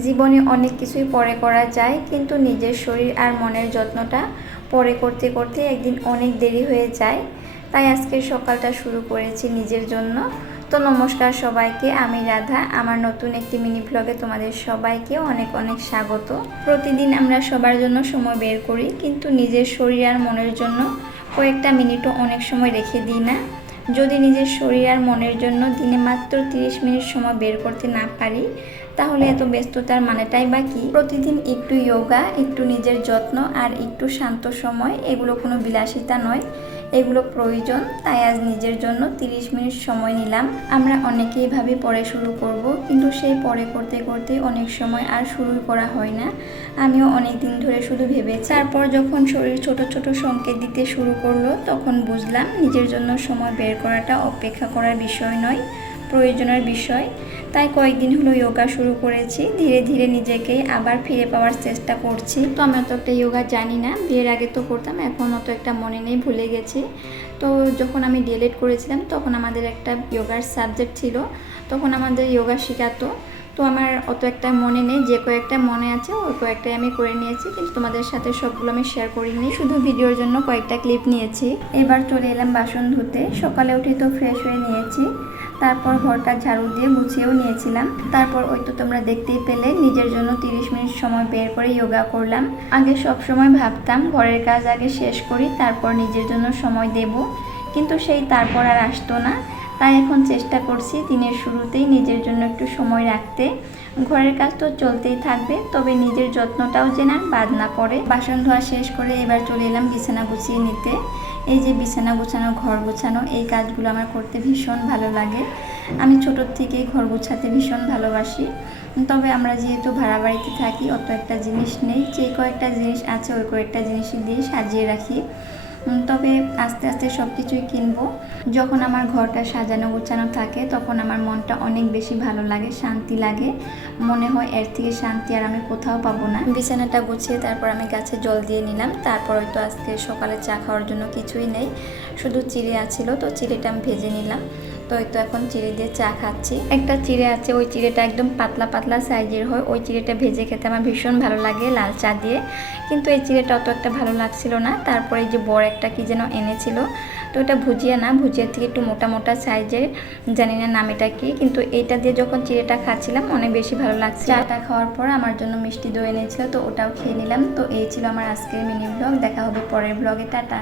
জীবনে অনেক কিছুই পরে করা যায়, কিন্তু নিজের শরীর আর মনের যত্নটা পরে করতে করতে একদিন অনেক দেরি হয়ে যায়। তাই আজকে সকালটা শুরু করেছি নিজের জন্য। তো নমস্কার সবাইকে, আমি রাধা। আমার নতুন একটি মিনি ব্লগে তোমাদের সবাইকে অনেক অনেক স্বাগত। প্রতিদিন আমরা সবার জন্য সময় বের করি, কিন্তু নিজের শরীর আর মনের জন্য কয়েকটা মিনিটও অনেক সময় রেখে দিই না। যদি নিজের শরীর আর মনের জন্য দিনে মাত্র 30 মিনিট সময় বের করতে না পারি, তাহলে এত ব্যস্ততার মানেটাই বা কি? প্রতিদিন একটু যোগা, একটু নিজের যত্ন আর একটু শান্ত সময়, এগুলো কোনো বিলাসিতা নয়, এগুলো প্রয়োজন। তাই আজ নিজের জন্য 30 মিনিট সময় নিলাম। আমরা অনেকেই ভাবি পরে শুরু করব, কিন্তু সেই পরে করতে করতে অনেক সময় আর শুরুই করা হয় না। আমিও অনেক দিন ধরে শুধু ভেবেছি। তারপর যখন শরীর ছোট ছোট সংকেত দিতে শুরু করলো, তখন বুঝলাম নিজের জন্য সময় বের করাটা অপেক্ষা করার বিষয় নয়, প্রয়োজনের বিষয়। তাই কয়েকদিন হলো যোগা শুরু করেছি। ধীরে ধীরে নিজেকে আবার ফিরে পাওয়ার চেষ্টা করছি। তো আমি অত একটা যোগা জানি না, বিয়ের আগে তো করতাম, এখন অত একটা মনে নেই, ভুলে গেছি। তো যখন আমি ডিএলএড করেছিলাম, তখন আমাদের একটা যোগার সাবজেক্ট ছিল, তখন আমাদের যোগা শেখাতো। তো আমার অত একটা মনে নেই, যে কয়েকটা মনে আছে ওই কয়েকটাই আমি করে নিয়েছি, কিন্তু তোমাদের সাথে সবগুলো আমি শেয়ার করিনি, শুধু ভিডিওর জন্য কয়েকটা ক্লিপ নিয়েছি। এবার চলে এলাম বাসন ধুতে। সকালে উঠে তো ফ্রেশ হয়ে নিয়েছি, তারপর ঘরটা ঝাড়ু দিয়ে গুছিয়েও নিয়েছিলাম। তারপর ওই তো তোমরা দেখতেই পেলে, নিজের জন্য 30 মিনিট সময় বের করে যোগা করলাম। আগে সব সময় ভাবতাম ঘরের কাজ আগে শেষ করি, তারপর নিজের জন্য সময় দেব, কিন্তু সেই তারপর আর আসতো না। তাই এখন চেষ্টা করছি দিনের শুরুতেই নিজের জন্য একটু সময় রাখতে। ঘরের কাজ তো চলতেই থাকবে, তবে নিজের যত্নটাও যেন আর বাদ না পড়ে। বাসন ধোয়া শেষ করে এবার চলে এলাম বিছানা গুছিয়ে নিতে। এই যে বিছানা গোছানো, ঘর গোছানো, এই কাজগুলো আমার করতে ভীষণ ভালো লাগে। আমি ছোটোর থেকেই ঘর গোছাতে ভীষণ ভালোবাসি। তবে আমরা যেহেতু ভাড়া বাড়িতে থাকি, অত একটা জিনিস নেই, যে কয়েকটা জিনিস আছে ওই কয়েকটা জিনিসই দিয়ে সাজিয়ে রাখি। তবে আস্তে আস্তে সব কিছুই কিনবো। যখন আমার ঘরটা সাজানো গোছানো থাকে, তখন আমার মনটা অনেক বেশি ভালো লাগে, শান্তি লাগে। মনে হয় এর থেকে শান্তি আর আমি কোথাও পাবো না। বিছানাটা গুছিয়ে তারপর আমি গাছে জল দিয়ে নিলাম। তারপর হয়তো আজকে সকালে চা খাওয়ার জন্য কিছুই নেই, শুধু চিড়ে আছিল, তো চিড়েটা আমি ভেজে নিলাম। তো এই তো এখন চিড়ে দিয়ে চা খাচ্ছি। একটা চিড়ে আছে, ওই চিড়েটা একদম পাতলা পাতলা সাইজের হয়, ওই চিড়েটা ভেজে খেতে আমার ভীষণ ভালো লাগে লাল চা দিয়ে। কিন্তু এই চিড়েটা অত একটা ভালো লাগছিল না। তারপরে এই যে বড় একটা কি যেন এনেছিল, তো এটা ভুজিয়া না, ভুজিয়ার থেকে একটু মোটা মোটা সাইজের, জানি না নাম এটা কি, কিন্তু এইটা দিয়ে যখন চিড়েটা খাচ্ছিলাম অনেক বেশি ভালো লাগছে। চাটা খাওয়ার পর আমার জন্য মিষ্টি দই এনেছিল, তো ওটাও খেয়ে নিলাম। তো এই ছিল আমার আজকের মিনি ব্লগ। দেখা হবে পরের ব্লগে। টাটা।